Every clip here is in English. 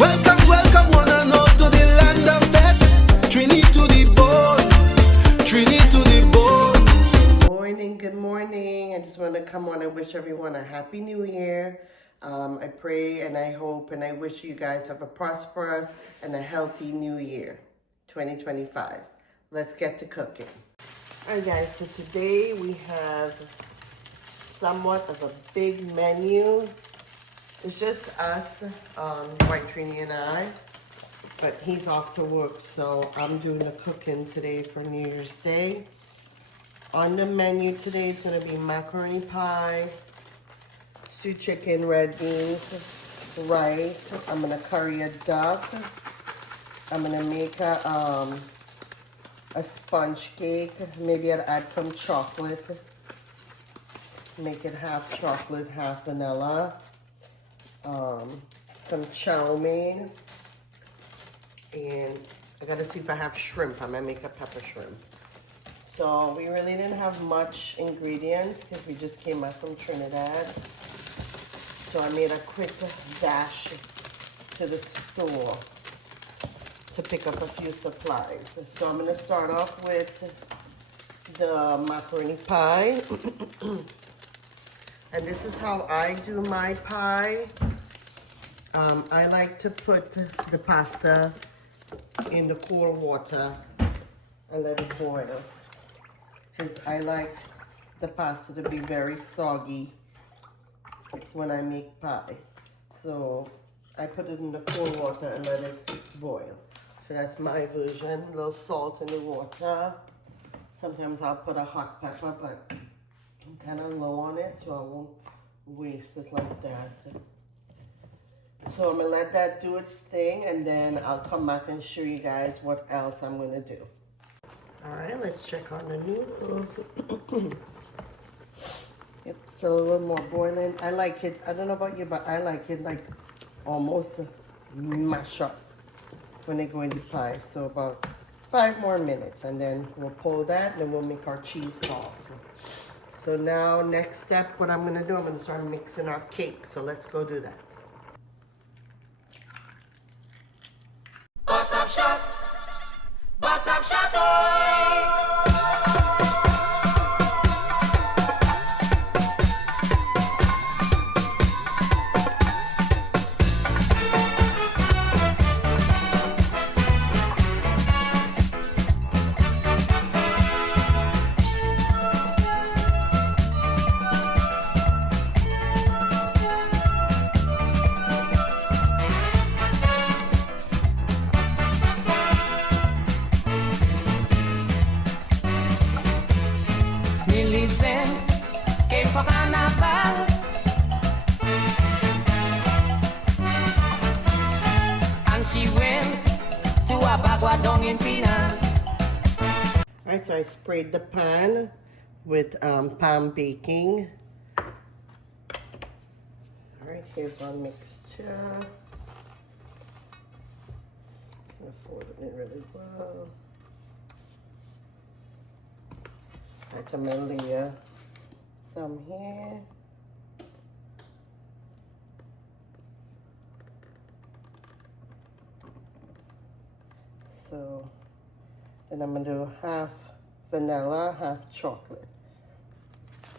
Welcome, welcome, one and all to the land of death. Trini to the bone, Trini to the bone. Morning, good morning. I just wanted to come on and wish everyone a happy new year. I pray and I hope and I wish you guys have a prosperous and a healthy new year, 2025. Let's get to cooking. All right, guys, so today we have somewhat of a big menu. It's just us, White Trini and I, but he's off to work, so I'm doing the cooking today for New Year's Day. On the menu today is going to be macaroni pie, stewed chicken, red beans, rice. I'm going to curry a duck. I'm going to make a sponge cake. Maybe I'll add some chocolate. Make it half chocolate, half vanilla. Some chow mein. And I got to see if I have shrimp. I might make a pepper shrimp. So we really didn't have much ingredients because we just came back from Trinidad. So I made a quick dash to the store to pick up a few supplies. So I'm going to start off with the macaroni pie. And this is how I do my pie. I like to put the pasta in the cold water and let it boil. Because I like the pasta to be very soggy when I make pie. So I put it in the cold water and let it boil. So that's my version. A little salt in the water. Sometimes I'll put a hot pepper, but I'm kind of low on it, so I won't waste it like that. So I'm going to let that do its thing, and then I'll come back and show you guys what else I'm going to do. All right, let's check on the noodles. Yep, so a little more boiling. I like it, I don't know about you, but I like it like almost mash up when they go into pie. So about 5 more minutes, and then we'll pull that, and then we'll make our cheese sauce. So now, next step, what I'm gonna do, I'm gonna start mixing our cake. So let's go do that. Bust up shot, oh. Came for carnival, and she went to a bagua down in Pina. All right, so I sprayed the pan with pan baking. All right, here's our mixture. I'm folding it really well. All right, so I'm gonna layer some here. So then I'm gonna do half vanilla, half chocolate.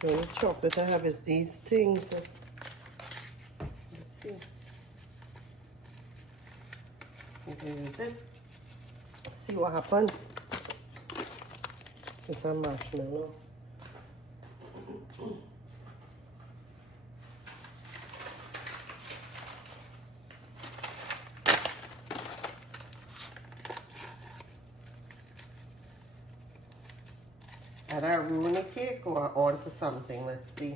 The only chocolate I have is these things. Let's see. Use it. See what happened. It's a marshmallow. Did I ruin the cake or onto something? Let's see.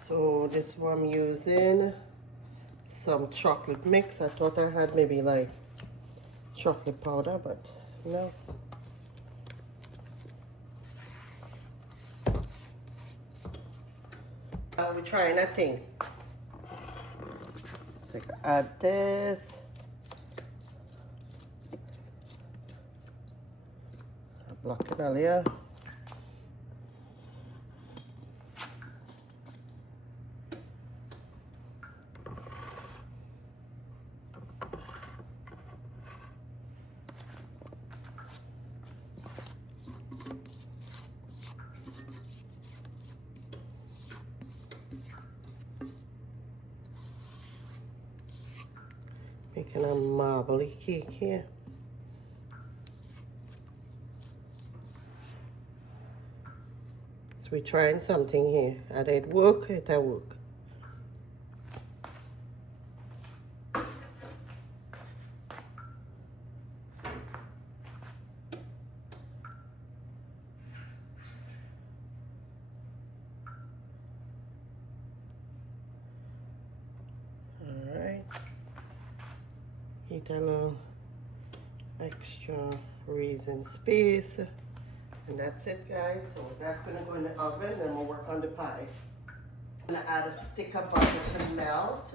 So this one I'm using some chocolate mix. I thought I had maybe like chocolate powder, but no. We're trying a thing. So I can add this. Block it earlier. Making a marbly cake here. So we're trying something here. Either it work, it'll work. Alright. Need a little extra raisin space. And that's it, guys. So that's gonna go in the oven, and we'll work on the pie. I'm gonna add a stick of butter to melt.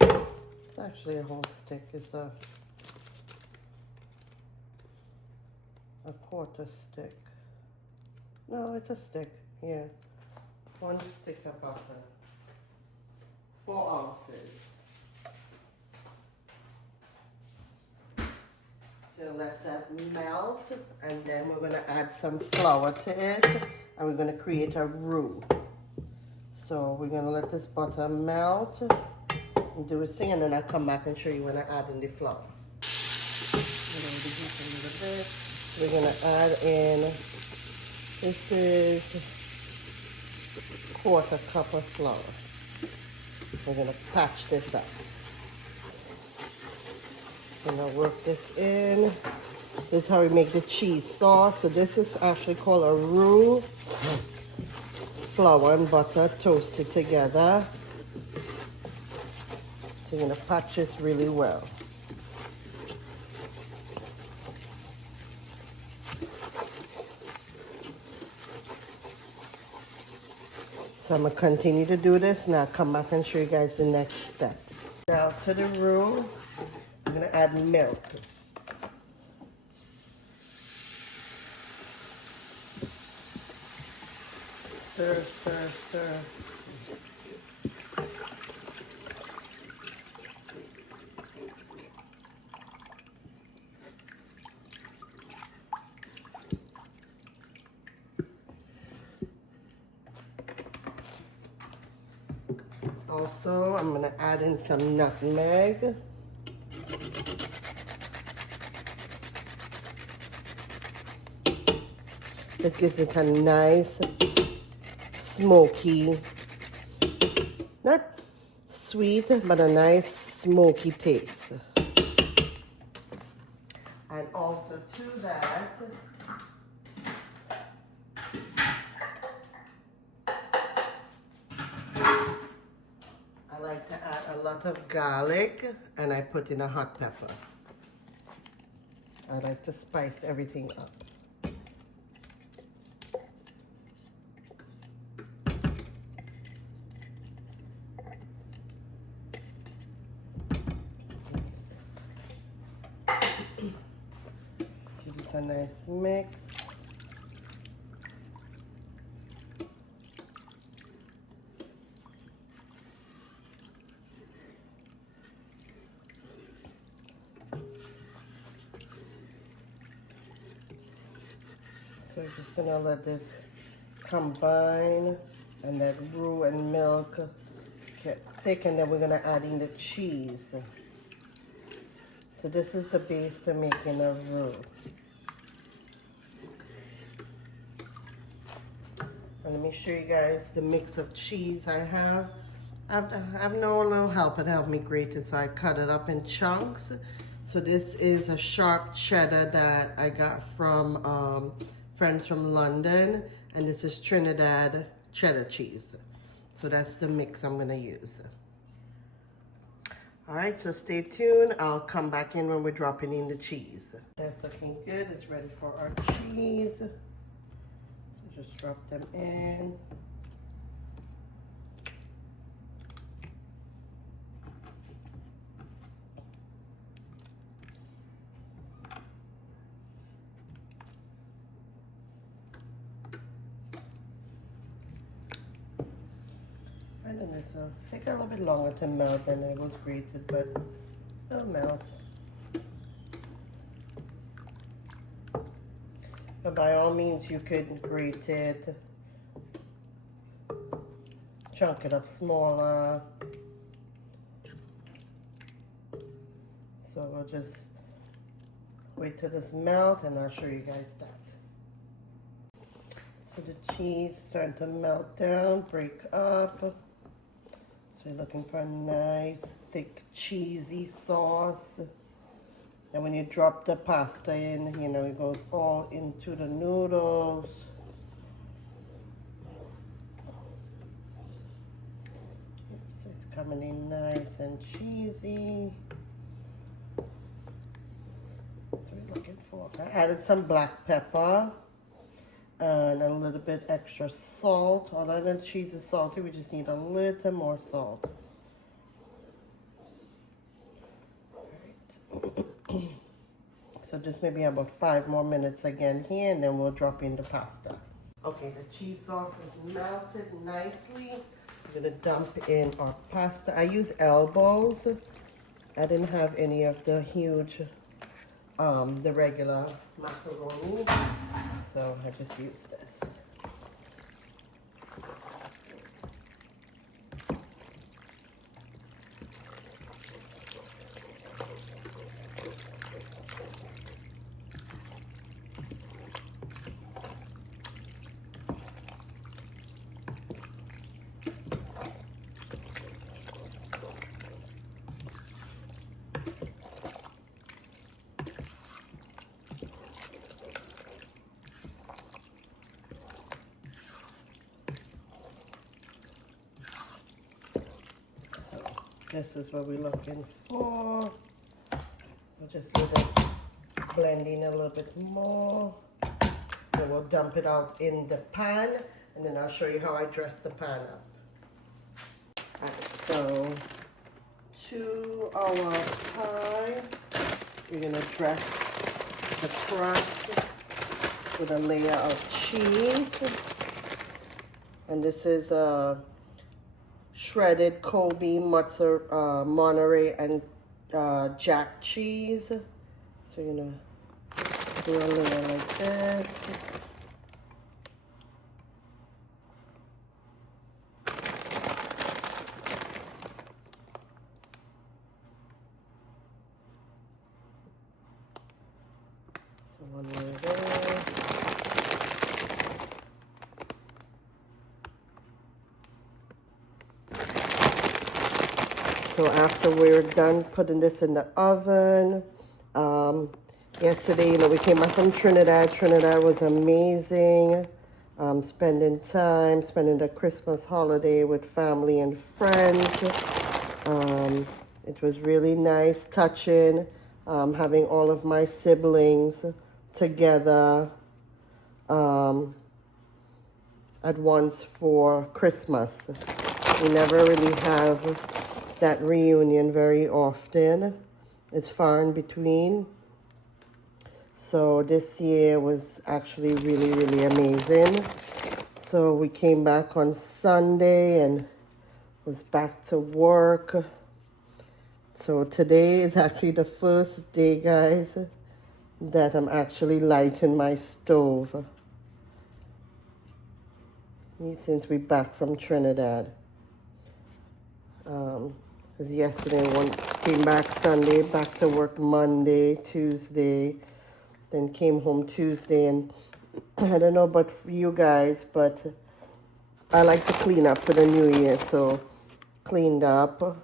It's actually a whole stick. It's a quarter stick. No, it's a stick. Yeah, 1 stick of butter. 4 ounces. So let that melt, and then we're gonna add some flour to it, and we're gonna create a roux. So we're gonna let this butter melt and do its thing, and then I'll come back and show you when I add in the flour. We're gonna add in, this is 1/4 cup of flour. We're gonna patch this up. Gonna work this in. This is how we make the cheese sauce. So this is actually called a roux. Flour and butter toasted together. So you're gonna patch this really well. So I'm gonna continue to do this, and I'll come back and show you guys the next step. Now to the roux, I'm gonna add milk. Stir, stir, stir. Also, I'm gonna add in some nutmeg. That gives it a nice, smoky, not sweet, but a nice smoky taste. And also to that, I like to add a lot of garlic, and I put in a hot pepper. I like to spice everything up. Give this a nice mix. So we're just gonna let this combine, and that roux and milk get thick, and then we're gonna add in the cheese. So this is the base to making a roux. And let me show you guys the mix of cheese I have. I have no little helper to help me grate it, so I cut it up in chunks. So this is a sharp cheddar that I got from friends from London, and this is Trinidad cheddar cheese. So that's the mix I'm gonna use. All right, so stay tuned. I'll come back in when we're dropping in the cheese. That's looking good. It's ready for our cheese. So just drop them in. I don't know, so take a little bit longer to melt than it was grated, but it'll melt. But by all means, you could grate it, chunk it up smaller. So we'll just wait till this melt and I'll show you guys that. So the cheese is starting to melt down, break up. So you're looking for a nice, thick, cheesy sauce. And when you drop the pasta in, you know, it goes all into the noodles. So it's coming in nice and cheesy. That's what we're looking for. I added some black pepper and a little bit extra salt. Although the cheese is salty, we just need a little more salt. So just maybe about 5 more minutes again here, and then we'll drop in the pasta. Okay, the cheese sauce is melted nicely. We're gonna dump in our pasta. I use elbows. I didn't have any of the huge, the regular macaroni, so I just used this. This is what we're looking for. We'll just let this blend in a little bit more. Then we'll dump it out in the pan, and then I'll show you how I dress the pan up. Alright, so to our pie, we're gonna dress the crust with a layer of cheese. And this is shredded Kobe, mozzarella, Monterey, and Jack cheese. So you're gonna do a layer like that. So one layer there. So after we're done putting this in the oven, yesterday, you know, we came back from Trinidad. Trinidad was amazing. Spending the Christmas holiday with family and friends. It was really nice, touching, having all of my siblings together at once for Christmas. We never really have that reunion very often. It's far in between. So this year was actually really, really amazing. So we came back on Sunday and was back to work. So today is actually the first day, guys, that I'm actually lighting my stove. Since we're back from Trinidad. Because yesterday came back Sunday, back to work Monday, Tuesday, then came home Tuesday, and I don't know about for you guys, but I like to clean up for the new year, so cleaned up,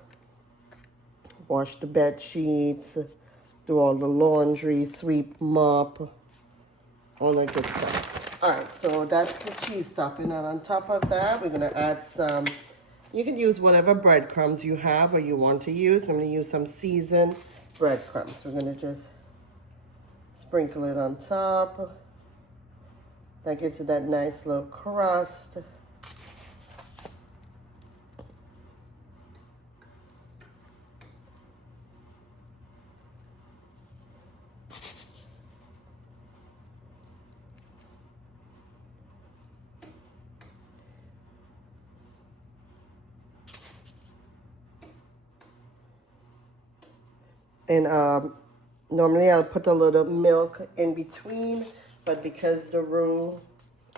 washed the bed sheets, do all the laundry, sweep, mop, all that good stuff. All right, so that's the cheese topping, and on top of that, we're gonna add some. You can use whatever breadcrumbs you have or you want to use. I'm going to use some seasoned breadcrumbs. We're going to just sprinkle it on top. That gives it that nice little crust. And normally I'll put a little milk in between, but because the roux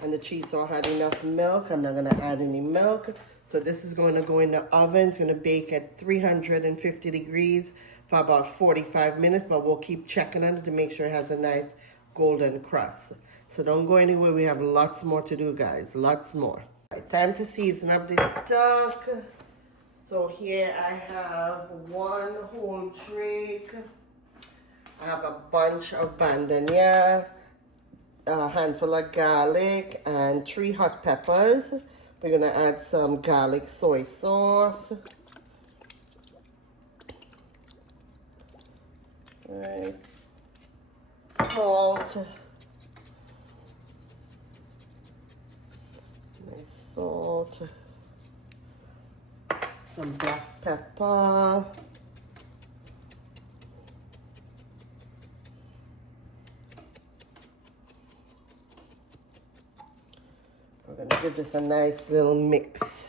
and the cheese all had enough milk, I'm not gonna add any milk. So this is going to go in the oven. It's going to bake at 350 degrees for about 45 minutes, but we'll keep checking on it to make sure it has a nice golden crust. So don't go anywhere. We have lots more to do, guys. Lots more. Right, time to season up the duck. So here I have 1 whole drake. I have a bunch of bandania, a handful of garlic, and 3 hot peppers. We're gonna add some garlic soy sauce. Right. Salt. Nice salt. Some black pepper. We're gonna give this a nice little mix.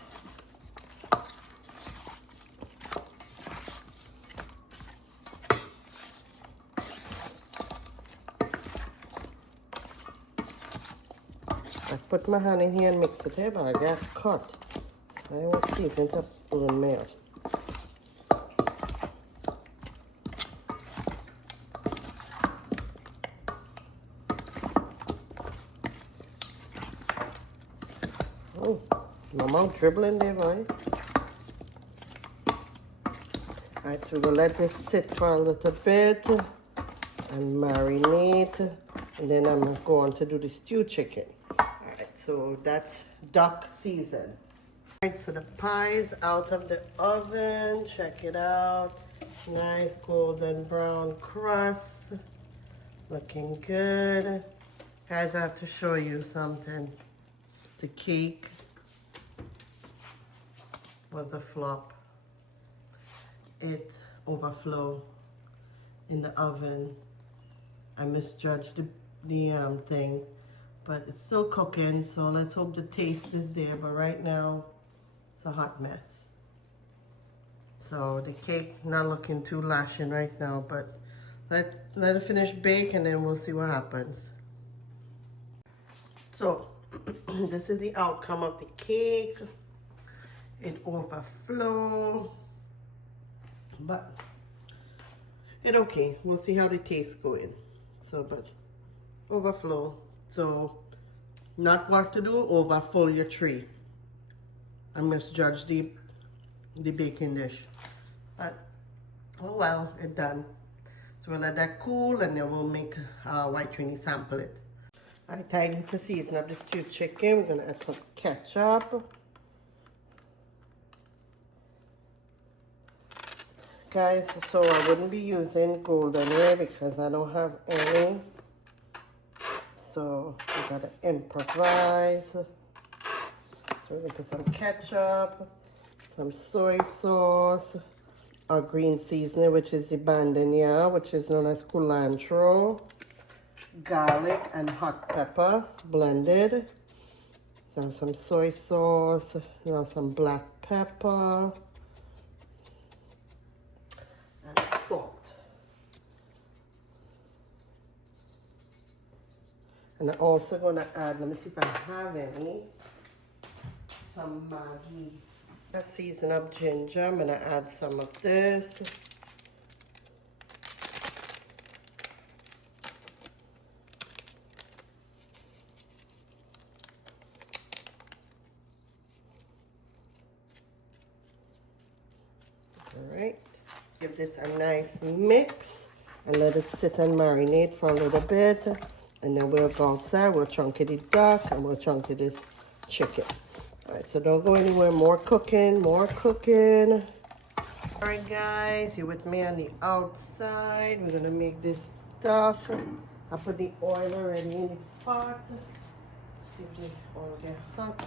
I put my hand in here and mix it here, but I got cut. So I will season it up a little more. Oh, my mouth dribbling there, boy. Alright, so we'll let this sit for a little bit and marinate. And then I'm going to do the stew chicken. Alright, so that's duck season. Alright, so the pie is out of the oven. Check it out. Nice golden brown crust. Looking good. Guys, I have to show you something. The cake was a flop. It overflowed in the oven. I misjudged the thing, but it's still cooking, so let's hope the taste is there. But right now, it's a hot mess. So the cake not looking too lashing right now, but let it finish bake and then we'll see what happens. So this is the outcome of the cake. It overflowed, but it okay. We'll see how the taste going. So, but overflow. So, not what to do. Overfill your tray. I misjudged the baking dish, but oh well, it's done. So we'll let that cool, and then we'll make white Trini sample it. Alright, time to season up the stewed chicken. We're gonna add some ketchup. Guys, so I wouldn't be using golden here because I don't have any. So we gotta improvise. So we're gonna put some ketchup, some soy sauce, our green seasoning, which is the bandania, which is known as culantro, garlic and hot pepper blended. So some soy sauce, now some black pepper, and salt. And I'm also gonna add, let me see if I have any, some Maggi. I season up ginger. I'm gonna add some of this. Alright, give this a nice mix and let it sit and marinate for a little bit. And then we'll go outside, we'll chunky the duck and we'll chunky this chicken. Alright, so don't go anywhere, more cooking, more cooking. Alright guys, you're with me on the outside. We're gonna make this duck. I put the oil already in the pot. See if the oil gets hot.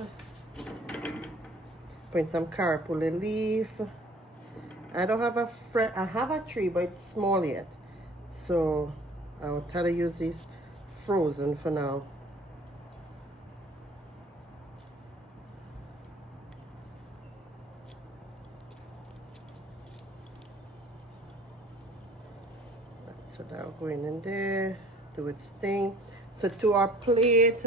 Put some carapuli leaf. I don't have I have a tree, but it's small yet. So I will try to use these frozen for now. So that'll go in there, do its thing. So to our plate,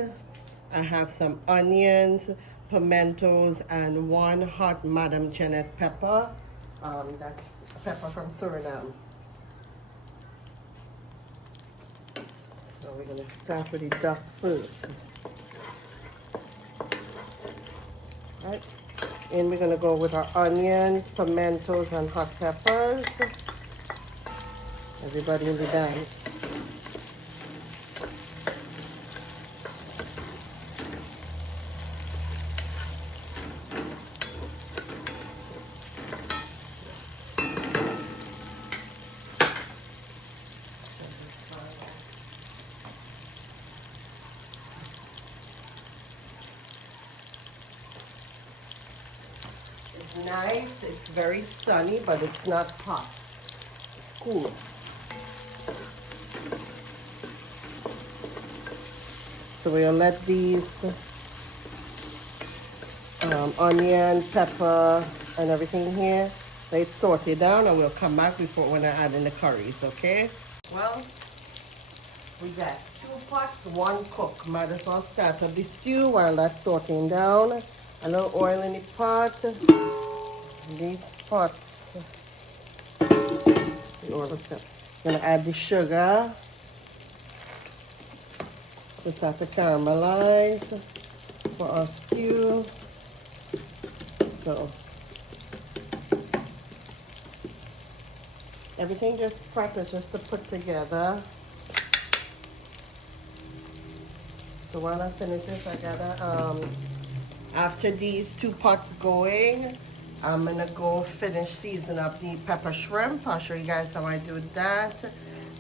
I have some onions, pimentos, and one hot Madame Janet pepper. That's pepper from Suriname. So we're gonna start with the duck first. Right. And we're gonna go with our onions, pimentos, and hot peppers. Everybody in the dance. It's nice, it's very sunny, but it's not hot. It's cool. So we'll let these onion, pepper, and everything here, let it saute down, and we'll come back before when I add in the curries, okay? Well, we got 2 pots, 1 cook. Might as well start up the stew while that's sauteing down. A little oil in the pot. These pots, the oil is up. Gonna add the sugar. Just have to caramelize for our stew. So everything just prep is just to put together. So while I finish this, I gotta after these 2 pots going, I'm gonna go finish season up the pepper shrimp. I'll show you guys how I do that.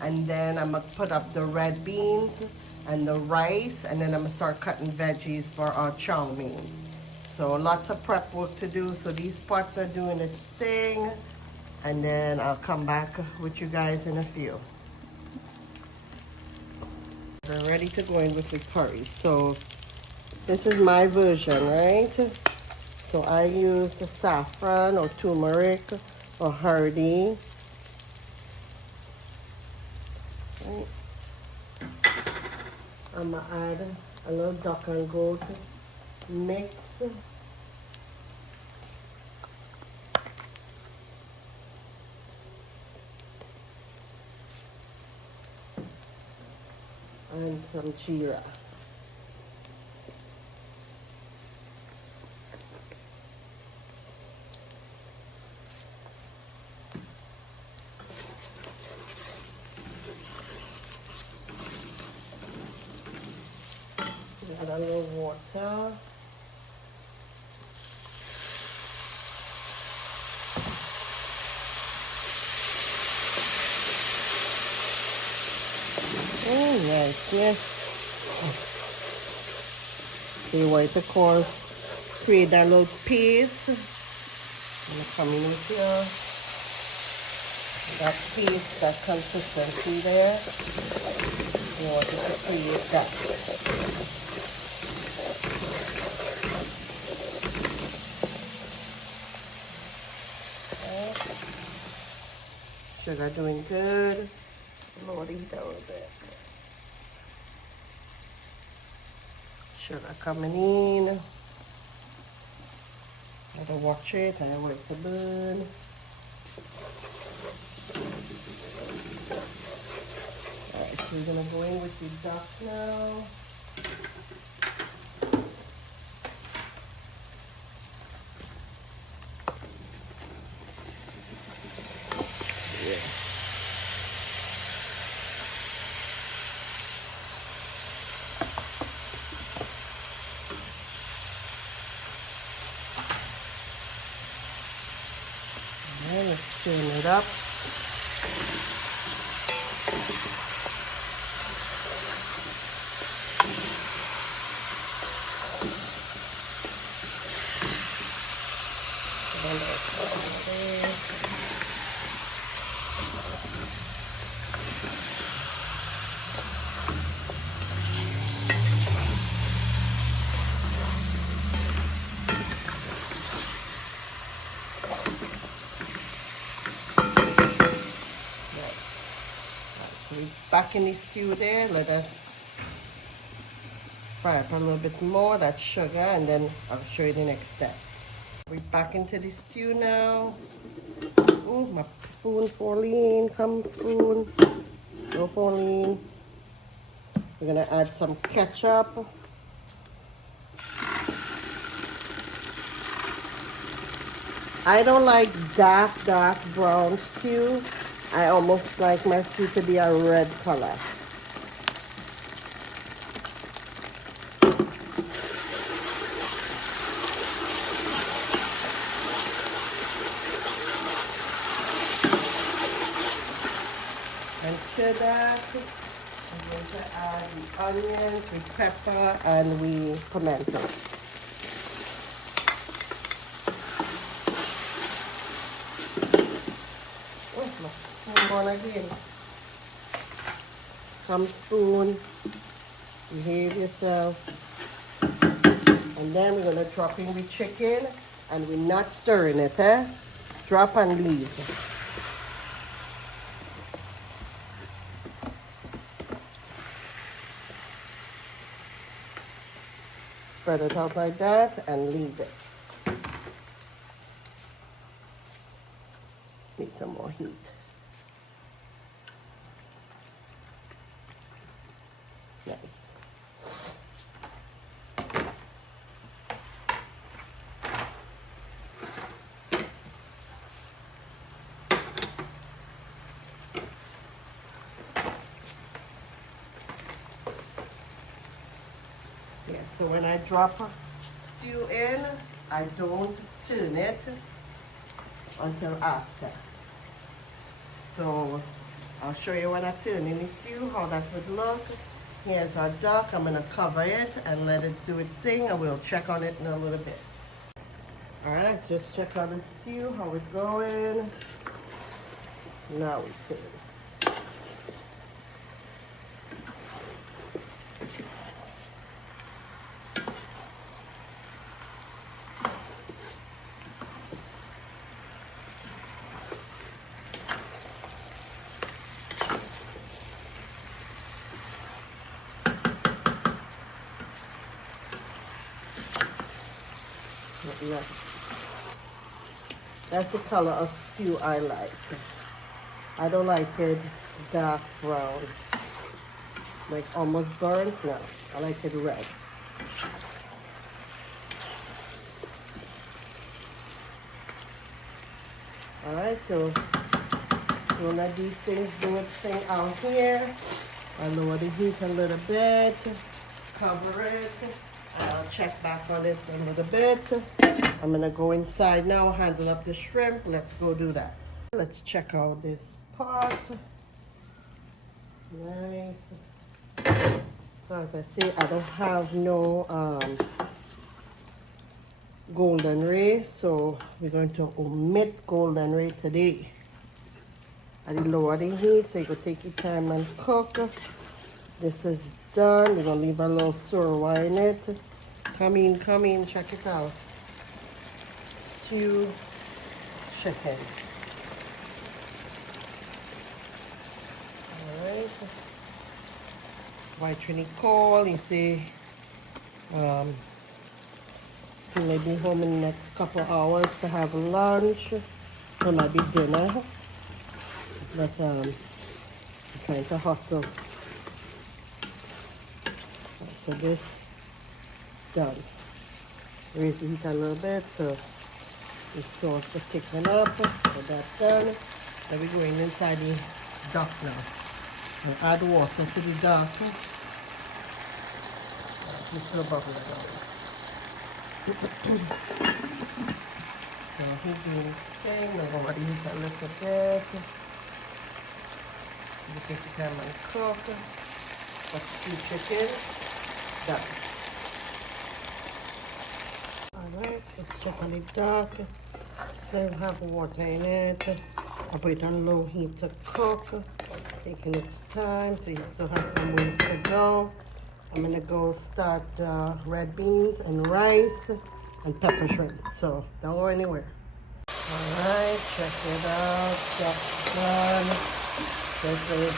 And then I'm gonna put up the red beans and the rice, and then I'm gonna start cutting veggies for our chow mein. So lots of prep work to do. So these pots are doing its thing, and then I'll come back with you guys in a few. We're ready to go in with the curry. So this is my version, right? So I use saffron or turmeric or hardy. Right. I'm gonna add a little duck and goat mix. And some jeera. Add a little water. Oh, nice, yes. So you want to create that little paste. I'm gonna come in with that paste, that consistency there. You want it to create that. Sugar doing good. Lower these down a bit. Sugar coming in. Gotta watch it, I don't want it to burn. Alright, so we're gonna go in with the duck now. And let's turn it up. Back in the stew there, let us fry up a little bit more, that sugar, and then I'll show you the next step. We're back into the stew now. Ooh, my spoon falling, come spoon. No falling. We're gonna add some ketchup. I don't like dark brown stew. I almost like my stew to be a red color. And to that, I'm going to add the onions with pepper and the pimento. On again. Come spoon, behave yourself. And then we're going to drop in the chicken, and we're not stirring it, eh? Drop and leave. Spread it out like that and leave it. Need some more heat. Nice. Yeah, so when I drop stew in, I don't turn it until after. So I'll show you when I turn in the stew, how that would look. Here's our duck. I'm gonna cover it and let it do its thing, and we'll check on it in a little bit. All right, let's just check on the stew, how it's going. Now we turn. Nice. That's the color of stew I like. I don't like it dark brown, like almost burnt. No, I like it red. All right, so we'll let these things do its thing out here. I'll lower the heat a little bit, cover it. I'll check back on it a little bit. I'm gonna go inside now, handle up the shrimp. Let's go do that. Let's check out this pot. Nice. So as I say, I don't have no golden ray, so we're going to omit golden ray today. I did lower the heat so you can take your time and cook. This is done. We're gonna leave a little surwa in it. Come in, check it out. Stew chicken. Alright. White Trini call, he say he may be home in the next couple of hours to have lunch. Or maybe dinner. But I'm trying to hustle. So this done. Raise the heat a little bit so the sauce will thicken up. So that's done. Then we're going inside the duck now. I'll add water to the duck. Just a bubble around. So he's doing his thing. I'm going to heat a little bit. You take the time and cook. That's stew chicken. Done. Alright, let's check on the duck. Still have water in it. I put it on low heat to cook. Taking its time, so you still have some ways to go. I'm gonna go start red beans and rice and pepper shrimp. So don't go anywhere. Alright, check it out. That's done. This is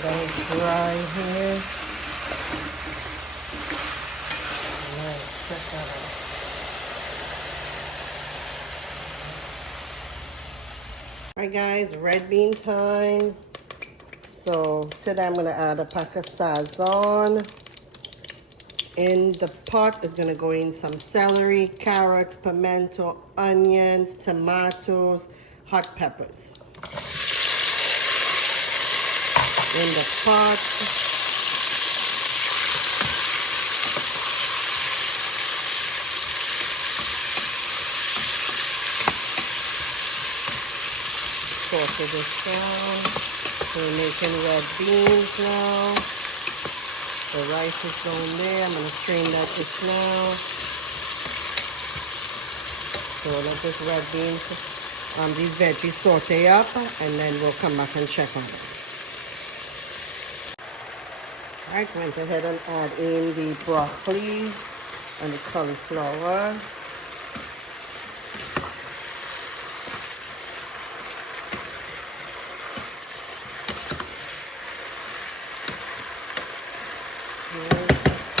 very dry here. Alright guys, red bean time. So today I'm gonna add a pack of sazon. In the pot is gonna go in some celery, carrots, pimento, onions, tomatoes, hot peppers. In the pot. Saute this down. We're making red beans now. The rice is going there. I'm going to strain that just now. So let this red beans, these veggies saute up, and then we'll come back and check on it. Alright, went ahead and add in the broccoli and the cauliflower.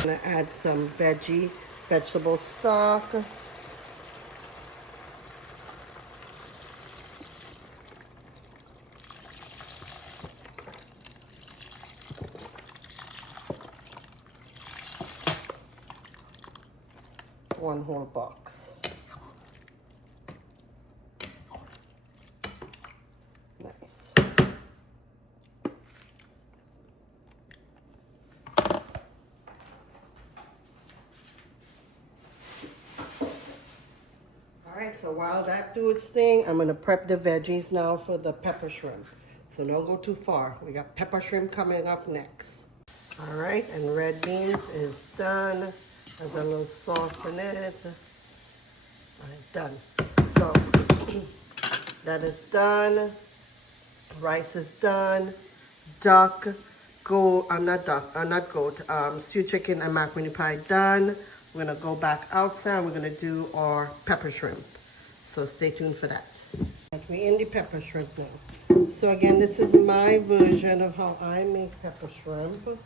I'm going to add some vegetable stock. One whole box. Nice. Alright, so while that do its thing, I'm gonna prep the veggies now for the pepper shrimp. So don't go too far. We got pepper shrimp coming up next. Alright, and red beans is done. There's a little sauce in it. Alright, done. So that is done. Rice is done. Duck, stewed chicken and macaroni pie done. We're gonna go back outside. We're gonna do our pepper shrimp. So stay tuned for that. We're in the pepper shrimp now. So again, this is my version of how I make pepper shrimp.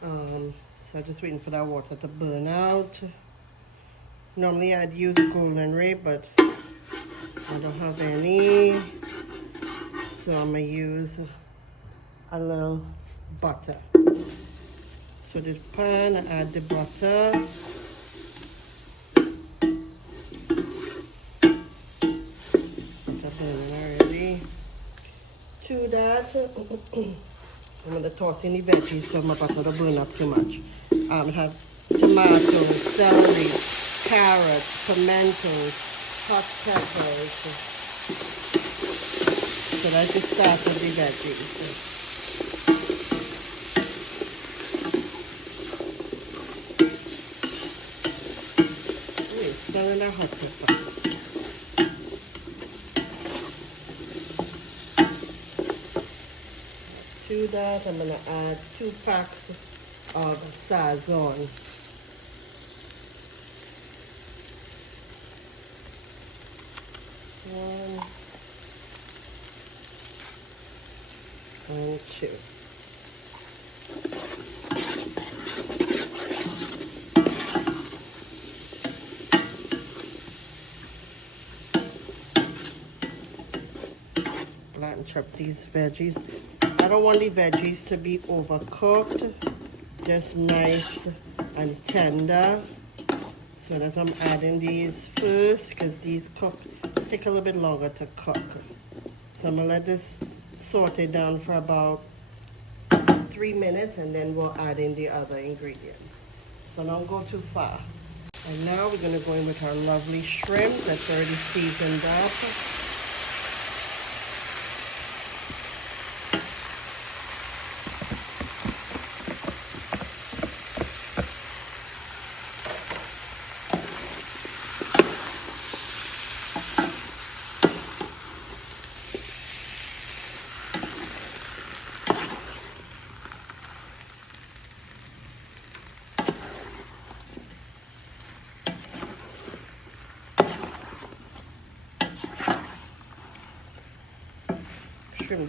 So I'm just waiting for that water to burn out. Normally I'd use golden ray, but I don't have any. So I'm gonna use a little butter. So this pan, I add the butter. Butter burning already. To that, I'm going to toss in the veggies so my butter don't burn up too much. I have tomatoes, celery, carrots, pimentos, hot peppers. So that's the start of the veggies. Smelling that hot pepper. To that, I'm gonna add 2 packs of sazon. One and 2. And chop these veggies. I don't want the veggies to be overcooked, just nice and tender. So that's why I'm adding these first, because these take a little bit longer to cook. So I'm gonna let this saute down for about 3 minutes, and then we'll add in the other ingredients. So don't go too far. And now we're gonna go in with our lovely shrimp that's already seasoned up.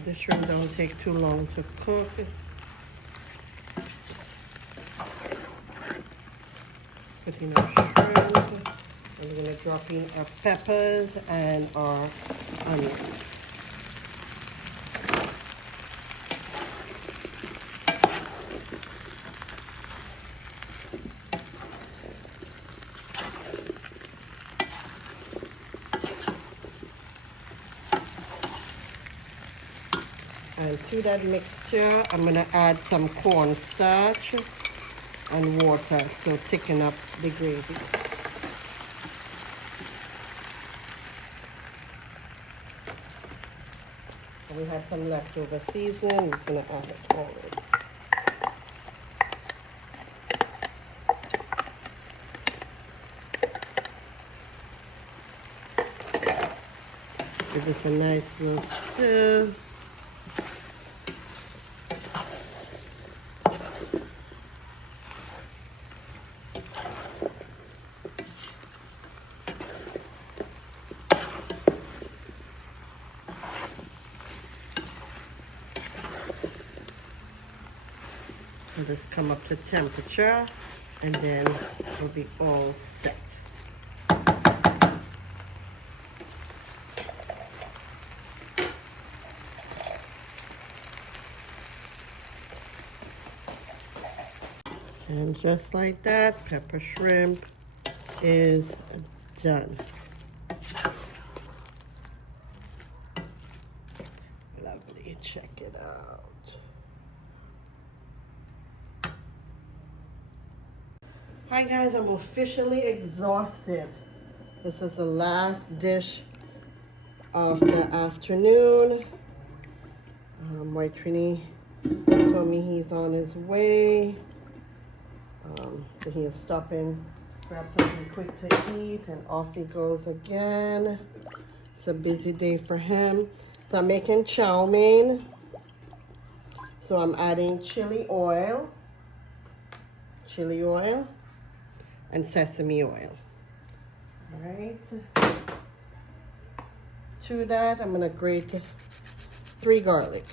The shrimp don't take too long to cook. Put in our shrimp. And we're going to drop in our peppers and our onions. And to that mixture, I'm going to add some cornstarch and water to thicken up the gravy. And we had some leftover seasoning. I'm just going to add it all in. Give this a nice little stir. Let this come up to temperature, and then it'll be all set. And just like that, pepper shrimp is done. Lovely, check it out. Hi guys, I'm officially exhausted. This is the last dish of the afternoon. White Trini told me he's on his way. So he is stopping, grab something quick to eat, and off he goes again. It's a busy day for him. So I'm making chow mein. So I'm adding chili oil, and sesame oil. All right. To that, I'm gonna grate 3 garlic.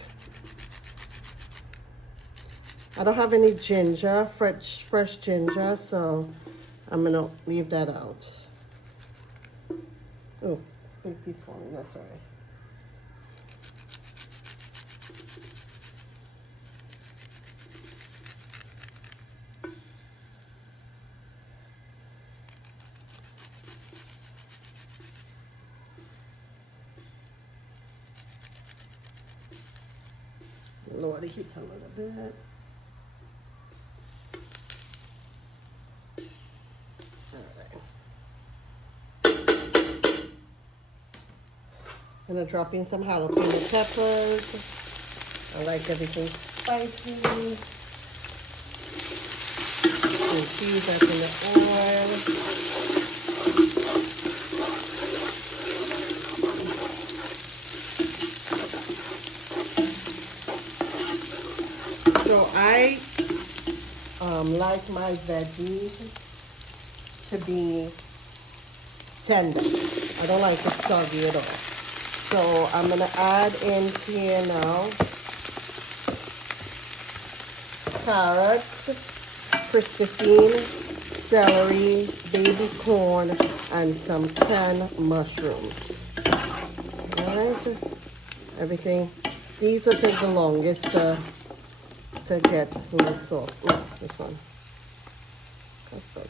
I don't have any ginger, fresh ginger, so I'm gonna leave that out. Oh, big piece for me, that's all right. Lower the heat a little bit. I'm gonna drop in some jalapeno peppers. I like everything spicy. Infuse that in the oil. So I like my veggies to be tender. I don't like it soggy at all. So I'm gonna add in here now carrots, Christophine, celery, baby corn, and some canned mushrooms. All right, everything. These will take the longest to get in the sauce. Oh, this one. That's good.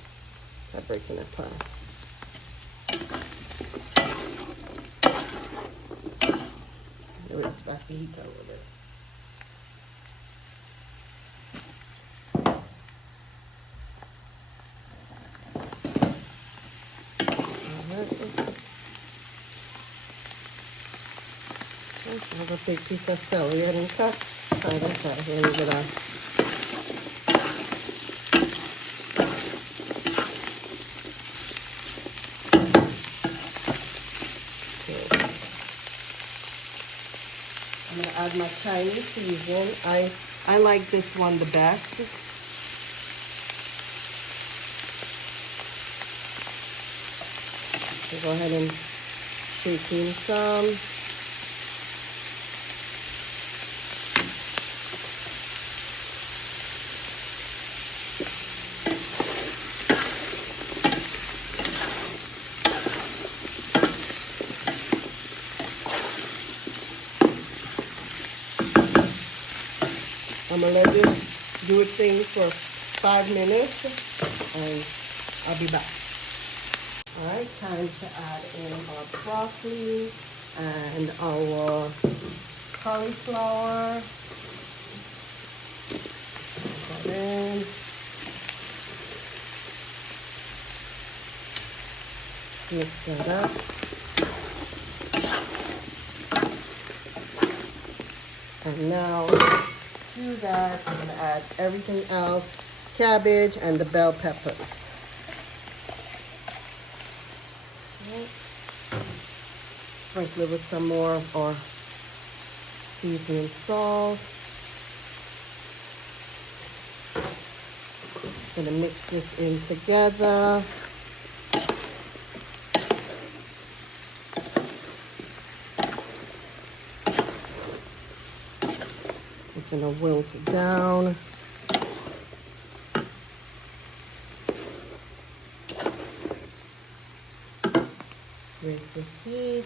I'm breaking it apart. Let's back the heat a little bit. I have a big piece of celery I didn't cut. Try this out here and get out. I'm gonna add my Chinese season. I like this one the best. So go ahead and shake in some. I'm gonna let this do its thing for 5 minutes and I'll be back. All right, time to add in our broccoli and our cauliflower. Put that in. Mix that up. And now to that, I'm going to add everything else, cabbage and the bell peppers. Sprinkle it with some more of our seasoning salt. Gonna mix this in together. It's gonna wilt it down. Raise the heat.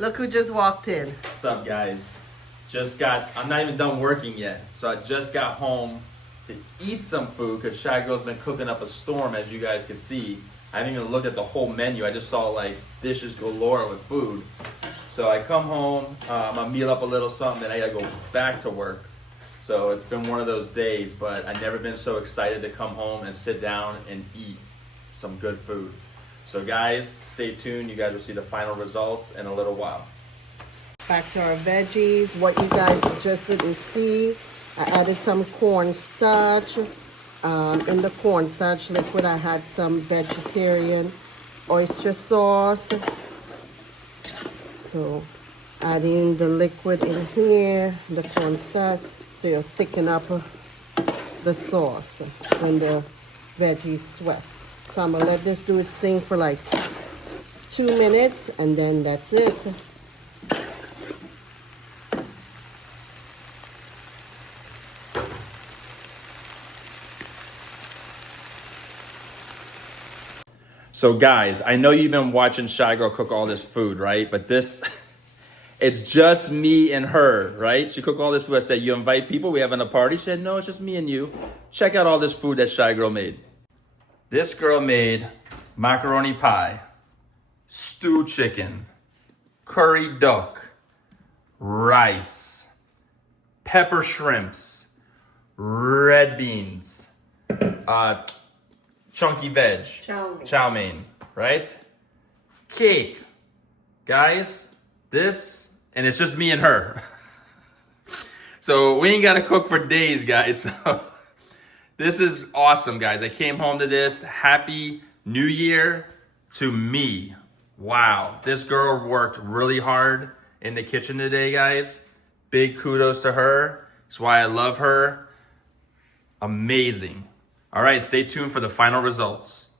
Look who just walked in. What's up, guys? I'm not even done working yet, so I just got home to eat some food because Shygirl's been cooking up a storm, as you guys can see. I didn't even look at the whole menu. I just saw like dishes galore with food. So I come home, I'm gonna meal up a little something, then I gotta go back to work. So it's been one of those days, but I've never been so excited to come home and sit down and eat some good food. So guys, stay tuned. You guys will see the final results in a little while. Back to our veggies. What you guys just didn't see, I added some cornstarch. In the cornstarch liquid, I had some vegetarian oyster sauce. So adding the liquid in here, the cornstarch, so you'll thicken up the sauce when the veggies sweat. So I'm gonna let this do its thing for like 2 minutes and then that's it. So guys, I know you've been watching Shygirl cook all this food, right? But it's just me and her, right? She cooked all this food. I said, you invite people, we having a party? She said, no, it's just me and you. Check out all this food that Shygirl made. This girl made macaroni pie, stewed chicken, curry duck, rice, pepper shrimps, red beans, chunky veg, chow mein, right? Cake, guys, this, and it's just me and her. So we ain't gotta cook for days, guys. So this is awesome, guys. I came home to this. Happy New Year to me. Wow, this girl worked really hard in the kitchen today, guys. Big kudos to her. That's why I love her. Amazing. All right, stay tuned for the final results.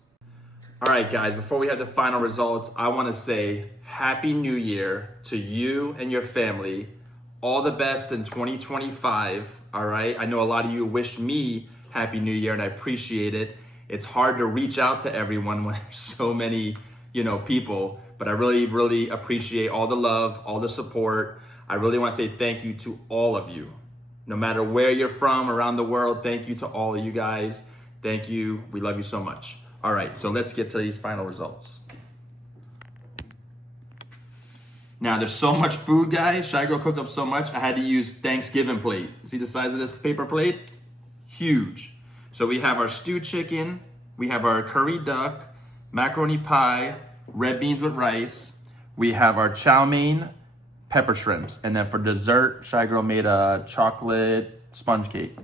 All right, guys, before we have the final results, I want to say Happy New Year to you and your family. All the best in 2025, all right? I know a lot of you wished me Happy New Year, and I appreciate it. It's hard to reach out to everyone when there's so many, people, but I really, really appreciate all the love, all the support. I really want to say thank you to all of you. No matter where you're from around the world, thank you to all of you guys. Thank you. We love you so much. All right, so let's get to these final results. Now, there's so much food, guys. Shygirl cooked up so much, I had to use Thanksgiving plate. See the size of this paper plate? Huge. So we have our stewed chicken, we have our curry duck, macaroni pie, red beans with rice, we have our chow mein, pepper shrimps, and then for dessert, Shygirl made a chocolate sponge cake.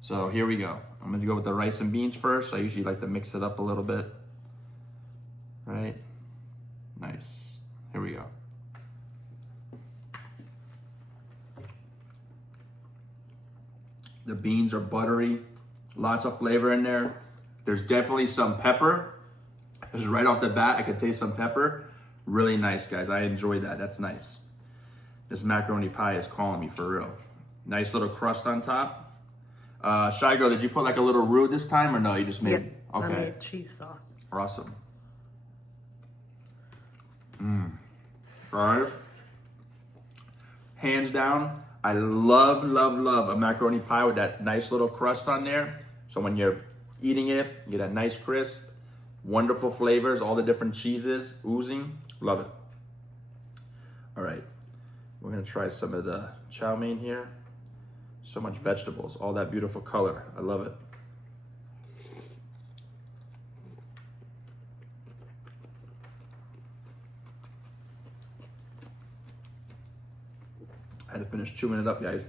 So here we go. I'm gonna go with the rice and beans first. I usually like to mix it up a little bit. Right? Nice. Here we go. The beans are buttery, lots of flavor in there. There's definitely some pepper. Just right off the bat, I could taste some pepper. Really nice, guys. I enjoy that. That's nice. This macaroni pie is calling me for real. Nice little crust on top. Shygirl, did you put like a little roux this time or no? You just made it? Okay. I made cheese sauce. Awesome. All right. Hands down, I love, love, love a macaroni pie with that nice little crust on there. So when you're eating it, you get a nice crisp, wonderful flavors, all the different cheeses oozing. Love it. All right, we're gonna try some of the chow mein here. So much vegetables, all that beautiful color. I love it. I had to finish chewing it up, guys.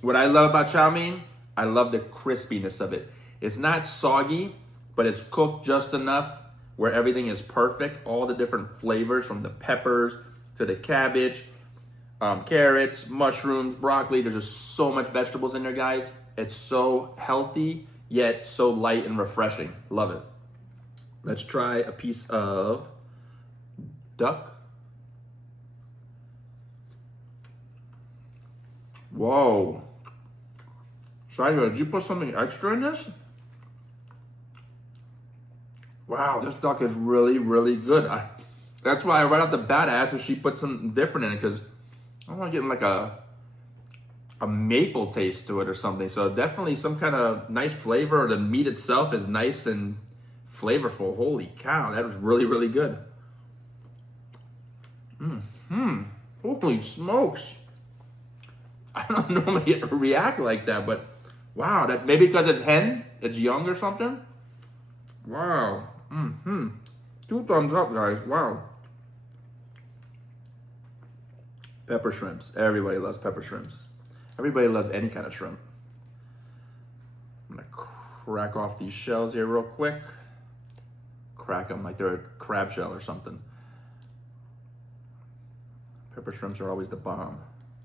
What I love about chow mein, I love the crispiness of it. It's not soggy, but it's cooked just enough where everything is perfect. All the different flavors from the peppers to the cabbage, carrots, mushrooms, broccoli. There's just so much vegetables in there, guys. It's so healthy, yet so light and refreshing. Love it. Let's try a piece of duck. Whoa. Shygirl, did you put something extra in this? Wow, this duck is really, really good. That's why right off the bat I asked if she put something different in it, because I want to get like a maple taste to it or something. So definitely some kind of nice flavor. The meat itself is nice and flavorful. Holy cow, that was really, really good. Holy smokes. I don't normally react like that, but wow, that maybe because it's hen, it's young or something. Wow. 2 thumbs up, guys. Wow. Pepper shrimps. Everybody loves pepper shrimps. Everybody loves any kind of shrimp. I'm gonna crack off these shells here real quick. Crack them like they're a crab shell or something. Pepper shrimps are always the bomb.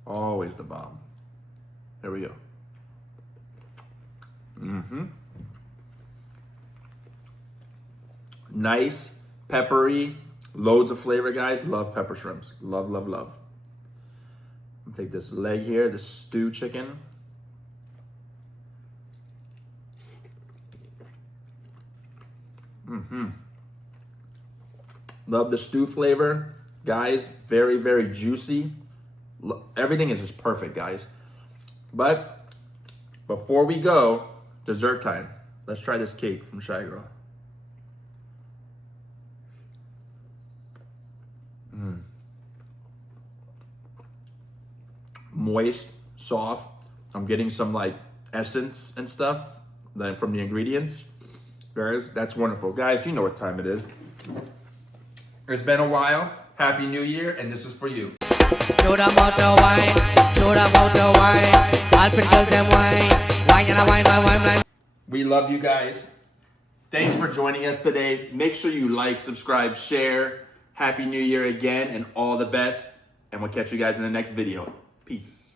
Always the bomb. There we go. Nice, peppery, loads of flavor, guys. Love pepper shrimps. Love, love, love. I'm gonna take this leg here, the stew chicken. Love the stew flavor. Guys, very, very juicy. Everything is just perfect, guys. But before we go, dessert time. Let's try this cake from Shygirl. Moist, soft. I'm getting some like essence and stuff from the ingredients. Guys, that's wonderful. Guys, you know what time it is. It's been a while. Happy New Year, and this is for you. Show them about the wine, show them about the wine. All pretty girls them wine, wine and a wine. We love you guys. Thanks for joining us today. Make sure you like, subscribe, share. Happy New Year again, and all the best. And we'll catch you guys in the next video. Peace.